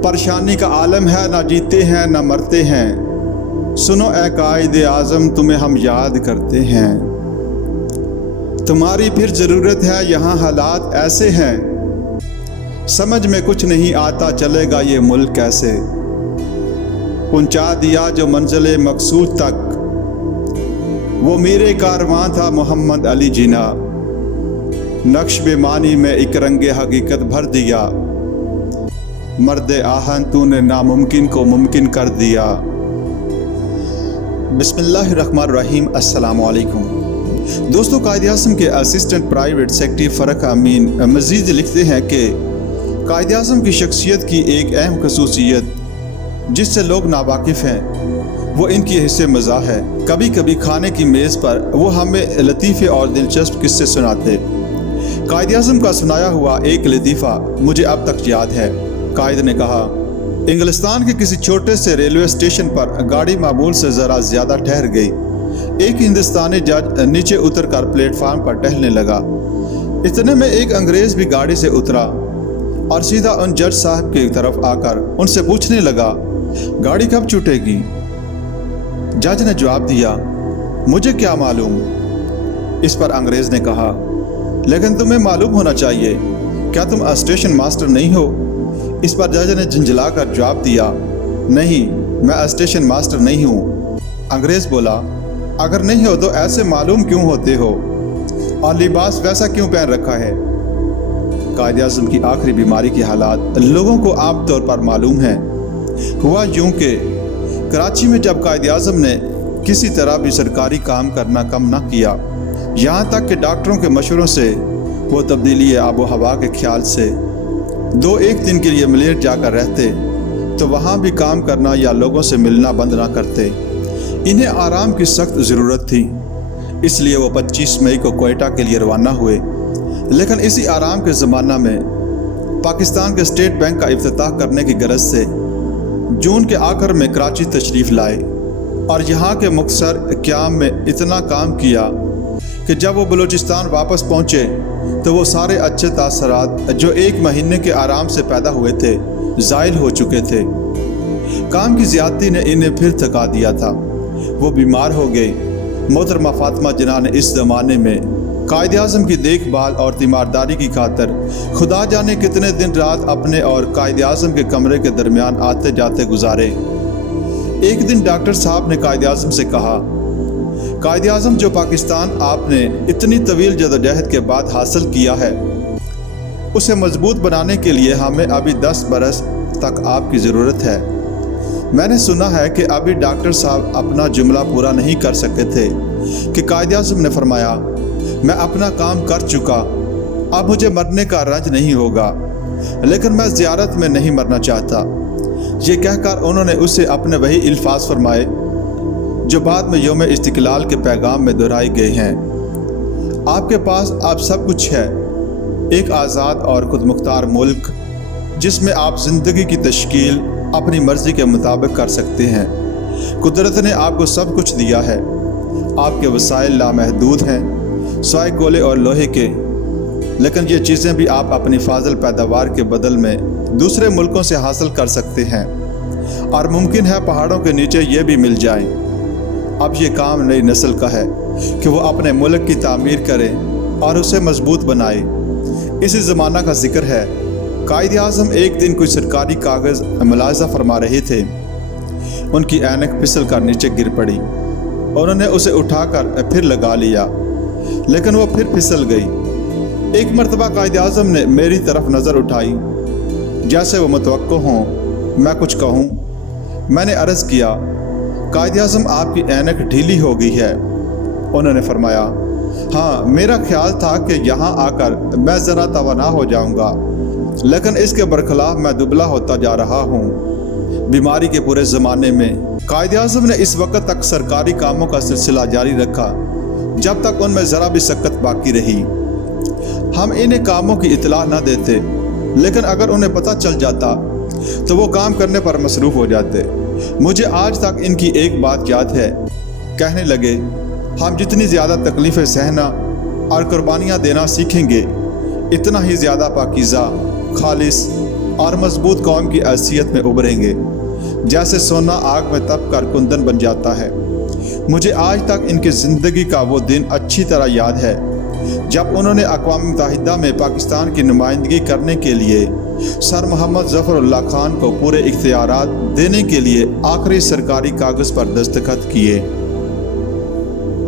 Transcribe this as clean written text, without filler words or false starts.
परेशानी का आलम है, ना जीते हैं ना मरते हैं। सुनो ए कायदे आज़म, तुम्हें हम याद करते हैं। तुम्हारी फिर ज़रूरत है, यहाँ हालात ऐसे हैं, समझ में कुछ नहीं आता चलेगा ये मुल्क कैसे। पहुँचा दिया जो मंजिल मकसूद तक, वो मेरे कारवां था मोहम्मद अली जिना। नक्श बेमानी में एक रंगे हकीकत भर दिया, मर्द आहन तूने नामुमकिन को मुमकिन कर दिया। बिस्मिल्लाहिर्रहमानिर्रहीम। अस्सलामु अलैकुम दोस्तों, कायद-ए-आज़म के असिस्टेंट प्राइवेट सेक्रेटरी फ़रख अमीन मज़ीद लिखते हैं कि कायद-ए-आज़म की शख्सियत की एक अहम खसूसियत जिससे लोग नावाकिफ़ हैं वो इनकी हिस्से मज़ाह है। कभी कभी खाने की मेज़ पर वो हमें लतीफ़े और दिलचस्प किस्से सुनाते। कायद-ए-आज़म का सुनाया हुआ एक लतीफ़ा मुझे अब तक याद है। कायद ने कहा, इंग्लिस्तान के किसी छोटे से रेलवे स्टेशन पर गाड़ी मामूल से ज़रा ज़्यादा ठहर गई। एक हिंदुस्तानी जज नीचे उतरकर प्लेटफार्म पर टहलने लगा। इतने में एक अंग्रेज़ भी गाड़ी से उतरा और सीधा उन जज साहब की तरफ आकर उनसे पूछने लगा, गाड़ी कब छूटेगी? जज ने जवाब दिया, मुझे क्या मालूम। इस पर अंग्रेज़ ने कहा, लेकिन तुम्हें मालूम होना चाहिए, क्या तुम स्टेशन मास्टर नहीं हो? इस पर जज ने झंझलाकर जवाब दिया, नहीं, मैं स्टेशन मास्टर नहीं हूँ। अंग्रेज़ बोला, अगर नहीं हो तो ऐसे मालूम क्यों होते हो और लिबास वैसा क्यों पहन रखा है? कायद-ए-आज़म की आखिरी बीमारी के हालात लोगों को आम तौर पर मालूम है। हुआ यूं कि कराची में जब कायद-ए-आज़म ने किसी तरह भी सरकारी काम करना कम न किया, यहाँ तक कि डॉक्टरों के मशवरों से वो तब्दीली आबो हवा के ख्याल से 2-1 दिन के लिए मलेर जाकर रहते तो वहाँ भी काम करना या लोगों से मिलना बंद ना करते। इन्हें आराम की सख्त ज़रूरत थी, इसलिए वो 25 मई को क्वेटा के लिए रवाना हुए। लेकिन इसी आराम के ज़माना में पाकिस्तान के स्टेट बैंक का इफ्तिताह करने की गरज से जून के आखिर में कराची तशरीफ़ लाए और यहाँ के मुख्तसर क़याम में इतना काम किया कि जब वो बलूचिस्तान वापस पहुँचे तो वो सारे अच्छे तासरात जो 1 महीने के आराम से पैदा हुए थे ज़ाइल हो चुके थे। काम की ज़्यादती ने इन्हें फिर थका दिया था। वो बीमार हो गई। मोहतरमा फातिमा जिन्ना ने इस ज़माने में कायद-ए-आज़म की देखभाल और तीमारदारी की खातिर खुदा जाने कितने दिन रात अपने और कायद-ए-आज़म के कमरे के दरमियान आते जाते गुजारे। एक दिन डॉक्टर साहब ने कायद-ए-आज़म से कहा, कायद-ए-आज़म, जो पाकिस्तान आपने इतनी तवील जदोजहद के बाद हासिल किया है उसे मजबूत बनाने के लिए हमें अभी 10 बरस तक आपकी ज़रूरत है। मैंने सुना है कि अभी डॉक्टर साहब अपना जुमला पूरा नहीं कर सके थे कि कायद-ए-आज़म ने फरमाया, मैं अपना काम कर चुका, अब मुझे मरने का रंज नहीं होगा, लेकिन मैं ज़ियारत में नहीं मरना चाहता। ये कहकर उन्होंने उससे अपने वही अल्फाज फरमाए जो बाद में यौम इस्तिक़लाल के पैगाम में दोहराए गए हैं। आपके पास अब सब कुछ है, एक आज़ाद और खुद मुख्तार मुल्क जिसमें आप ज़िंदगी की तश्कील अपनी मर्ज़ी के मुताबिक कर सकते हैं। कुदरत ने आपको सब कुछ दिया है, आपके वसाइल लामहदूद हैं स्वाय कोले और लोहे के, लेकिन ये चीज़ें भी आप अपनी फाजल पैदावार के बदल में दूसरे मुल्कों से हासिल कर सकते हैं और मुमकिन है पहाड़ों के नीचे ये भी मिल जाएं। अब ये काम नई नस्ल का है कि वो अपने मुल्क की तामीर करे और उसे मजबूत बनाए। इसी ज़माना का जिक्र है। कायद-ए-आज़म एक दिन कोई सरकारी कागज़ मुलाहज़ा फरमा रहे थे। उनकी ऐनक फिसल कर नीचे गिर पड़ी। उन्होंने उसे उठाकर फिर लगा लिया, लेकिन वो फिर फिसल गई। एक मरतबा कायद-ए-आज़म ने मेरी तरफ नज़र उठाई, जैसे वो मुतवक्को हों मैं कुछ कहूँ। मैंने अर्ज़ किया, कायद-ए-आज़म, आपकी ऐनक ढीली हो गई है। उन्होंने फरमाया, हाँ, मेरा ख्याल था कि यहाँ आकर मैं ज़रा तवाना हो जाऊँगा, लेकिन इसके बरखिलाफ मैं दुबला होता जा रहा हूँ। बीमारी के पूरे ज़माने में कायद-ए-आज़म ने इस वक्त तक सरकारी कामों का सिलसिला जारी रखा जब तक उनमें ज़रा भी सकत बाकी रही। हम इन्हें कामों की इत्तला न देते, लेकिन अगर उन्हें पता चल जाता तो वो काम करने पर मसरूफ़ हो जाते। मुझे आज तक इनकी एक बात याद है। कहने लगे, हम जितनी ज़्यादा तकलीफ़ें सहना और कुर्बानियाँ देना सीखेंगे, इतना ही ज़्यादा पाकीज़ा, खालिस اور مضبوط قوم کی حیثیت میں ابھریں گے، جیسے سونا آگ میں تپ کر کندن بن جاتا ہے۔ مجھے آج تک ان کی زندگی کا وہ دن اچھی طرح یاد ہے جب انہوں نے اقوام متحدہ میں پاکستان کی نمائندگی کرنے کے لیے سر محمد ظفر اللہ خان کو پورے اختیارات دینے کے لیے آخری سرکاری کاغذ پر دستخط کیے۔